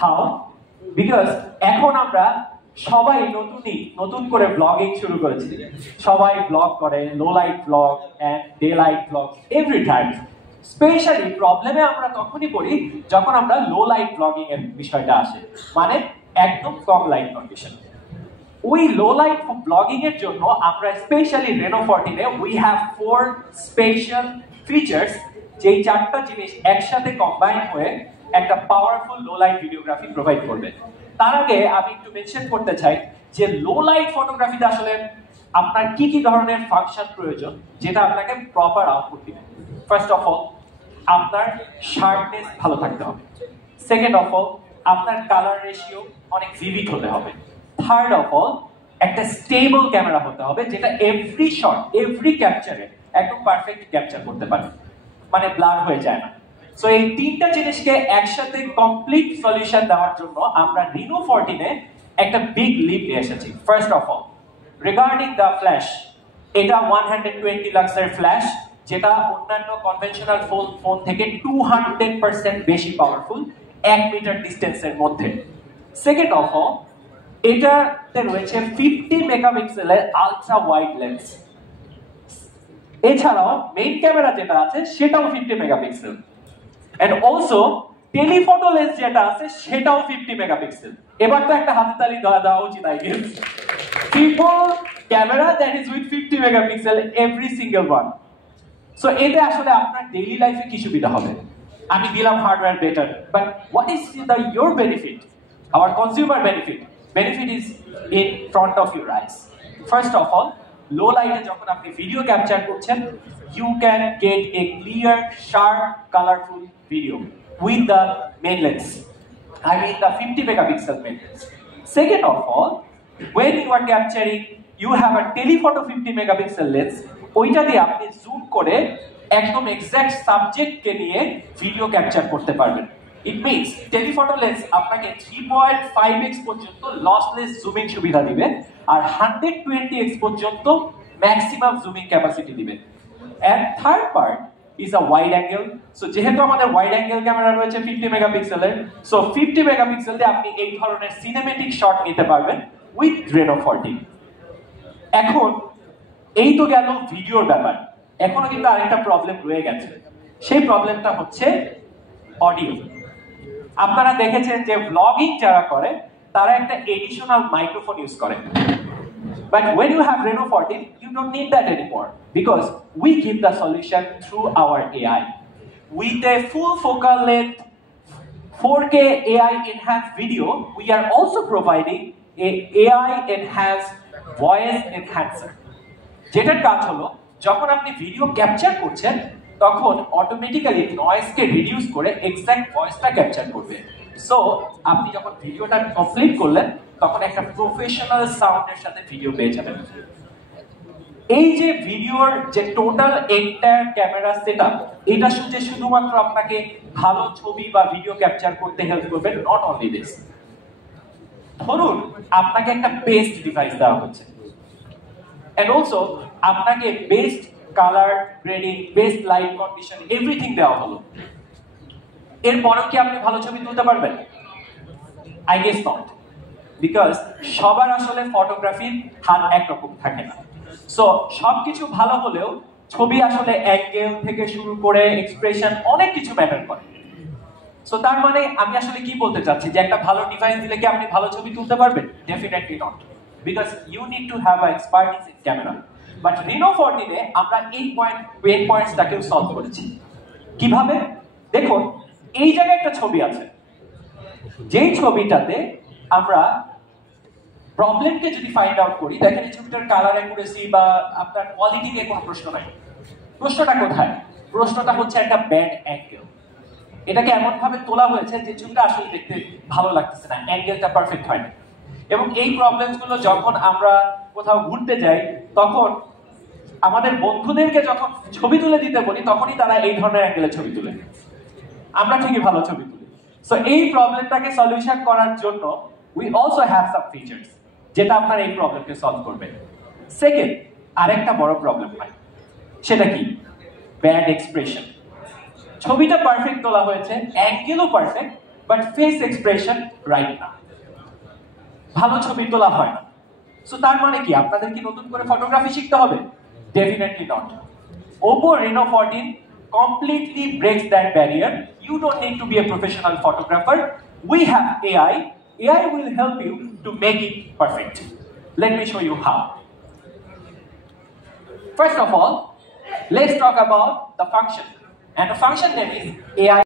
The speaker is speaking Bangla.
হাউ? বিকজ এখন আমরা সবাই নতুন করে ব্লগিং শুরু করেছি। সবাই ব্লগ করে, low light vlog and day light vlog every time. Specially প্রবলেমে আমরা তখনই পড়ি যখন আমরা লো লাইট ব্লগিং এর বিষয়টা আসে, মানে একদম কম লাইট কন্ডিশন। ওই লো লাইট ব্লগিং এর জন্য আমরা specially Reno 14 we have 4 special features, যেই চারটা জিনিস একসাথে কম্বাইন হয়ে একটা powerful low light videography provide করবে। তার আগে আমি একটু মেনশন করতে চাই যে লো লাইট ফটোগ্রাফিতে আসলে আপনার কি কি ধরনের ফাংশন প্রয়োজন যেটা আপনাকে প্রপার আউটপুট দিবে। ফার্স্ট অফ অল, আপনার শার্পনেস ভালো থাকতে হবে। সেকেন্ড অফ অল, আপনার কালার রেশিও অনেক ভিভিড হতে হবে। থার্ড অফ অল, একটা স্টেবল ক্যামেরা হতে হবে যেটা এভরি শট, এভরি ক্যাপচারে একদম পারফেক্ট ক্যাপচার করতে পারে, মানে ব্লার হয়ে যায় না। সো এই তিনটা জিনিসকে একসাথে কমপ্লিট সলিউশন দেওয়ার জন্য আমরা রিনো 14 একটা বিগ লিপ নিয়ে এসেছি। First of all, regarding the flash, এটা 120 লাক্সের ফ্ল্যাশ, যেটা অন্যান্য কনভেনশনাল ফোন থেকে 200% বেশি পাওয়ারফুল 1 মিটার ডিস্টেন্সের মধ্যে। সেকেন্ড অফ অল, এটাতে রয়েছে 50 মেগাপিক্সেলের আলট্রা ওয়াইড লেন্স। এছাড়াও মেইন ক্যামেরা যেটা আছে সেটাও 50 megapixel, and also telephoto lens যেটা আছে সেটাও 50 মেগাপিক্সেল। এবার তো একটা হাততালি দেওয়া উচিত, I guess. Triple camera that is with 50 megapixel every single one. So এতে আসলে আপনার ডেইলি লাইফে কি সুবিধা হবে? আমি দিলাম hardware better, but what is the your benefit, our consumer benefit? Benefit is in front of your eyes. First of all, low লাইটে যখন আপনি ভিডিও ক্যাপচার করছেন, you can get a clear, sharp, colorful video with the main lens. I mean the 50 megapixel main lens. Second of all, when you are capturing, you have a telephoto 50 megapixel lens. ওইটা দিয়ে আপনি জুম করে একদম এক্সাক্ট সাবজেক্টকে নিয়ে ভিডিও ক্যাপচার করতে পারবেন। ইট মিনস টেলিফটো লেন্স আপনাকে 3.5x পর্যন্ত লসলেস জুমিং সুবিধা দিবে, আর 120x পর্যন্ত ম্যাক্সিমাম জুমিং ক্যাপাসিটি দিবে। And third part is a wide angle. So যেহেতু আমাদের wide angle ক্যামেরা রয়েছে 50 মেগাপিক্সেলের, so 50 মেগাপিক্সেল দিয়ে আপনি এই ধরনের সিনেমেটিক শট নিতে পারবেন উইথ রেনো 14। এখন এই তো গেল ভিডিওর ব্যাপার, এখনো কিন্তু আরেকটা প্রবলেম রয়ে গেছে। সেই প্রবলেমটা হচ্ছে অডিও। আপনারা দেখেছেন যে ব্লগিং যারা করে তারা একটা এডিশনাল মাইক্রোফোন ইউজ করে। But when you have Reno 14, you don't need that anymore because we give the solution through our AI. With a full focal length 4K AI enhanced video, we are also providing a AI enhanced voice enhancer. যেটার কাজ হলো যখন আপনি ভিডিও ক্যাপচার করছেন তখন অটোমেটিক্যালি নয়েজকে রিডিউস করে এক্সাক্ট ভয়েসটা ক্যাপচার করবে। সো আপনি যখন ভিডিওটা কমপ্লিট করলেন তখন একটা প্রফেশনাল সাউন্ডের সাথে ভিডিও পেয়ে যাবেন। এই যে ভিডিওর যে টোটাল এন্টায়ার ক্যামেরা সেটআপ, এটা শুধুমাত্র আপনাকে ভালো ছবি বা ভিডিও ক্যাপচার করতে হেল্প করবে, নট অনলি দিস। ধরুন আপনাকে একটা বেস্ট ডিভাইস দেওয়া হচ্ছে, এন্ড অলসো আপনাকে best colour grading, best light condition, everything দেওয়া হলো। এরপরও কি আপনি ভালো ছবি তুলতে পারবেন? আই গেস নট, বিকজ সবার আসলে ফটোগ্রাফির হাত একরকম থাকে না। সো সবকিছু ভালো হলেও ছবি আসলে অ্যাঙ্গেল থেকে শুরু করে এক্সপ্রেশন অনেক কিছু ম্যাটার করে। সো তার মানে আমি আসলে কি বলতে চাচ্ছি যে একটা ভালো ডিভাইস দিলে কি আপনি ভালো ছবি তুলতে পারবেন? Definitely not, because you need to have a expertise in camera. But Reno 14 আমরা এই পয়েন্টসটাকেও সলভ করেছি। কিভাবে? দেখুন, এই জায়গায় একটা ছবি আছে, যেই ছবিটাতে আমরা প্রবলেমকে যদি ফাইন্ড আউট করি, দেখেন এই ছবিটার কালার অ্যাকুরেসি বা আপনার কোয়ালিটি নিয়ে কোনো প্রশ্ন নাই। প্রশ্নটা কোথায়? প্রশ্নটা হচ্ছে একটা ব্যাড অ্যাঙ্গেল। এটাকে এমন ভাবে তোলা হয়েছে যে ছবিটা আসলে দেখতে ভালো লাগতেছে না, অ্যাঙ্গেলটা পারফেক্ট হয় না। এবং এই প্রবলেমসগুলো যখন আমরা কোথাও ঘুরতে যাই তখন আমাদের বন্ধুদেরকে যখন ছবি তুলে দিতে বলি তখনই তারা এই ধরনের অ্যাঙ্গেলে ছবি তুলে, আমরা ঠিকই ভালো ছবি তুলি। সো এই প্রবলেমটাকে সলিউশন করার জন্য we also have some features যেটা আপনার এই প্রবলেমকে সলভ করবে। সেকেন্ড, আরেকটা বড় প্রবলেম হয়, সেটা কি? Bad expression. ছবিটা পারফেক্ট তোলা হয়েছে, অ্যাঙ্গেলও perfect, but face expression right না, ভালো ছবি তোলা হয় না। সো তার মানে কি আপনাদের কি নতুন করে ফটোগ্রাফি শিখতে হবে? Definitely not. Oppo Reno 14 completely breaks that barrier. You don't need to be a professional photographer. We have AI. AI will help you to make it perfect. Let me show you how. First of all, let's talk about the function. And the function name is AI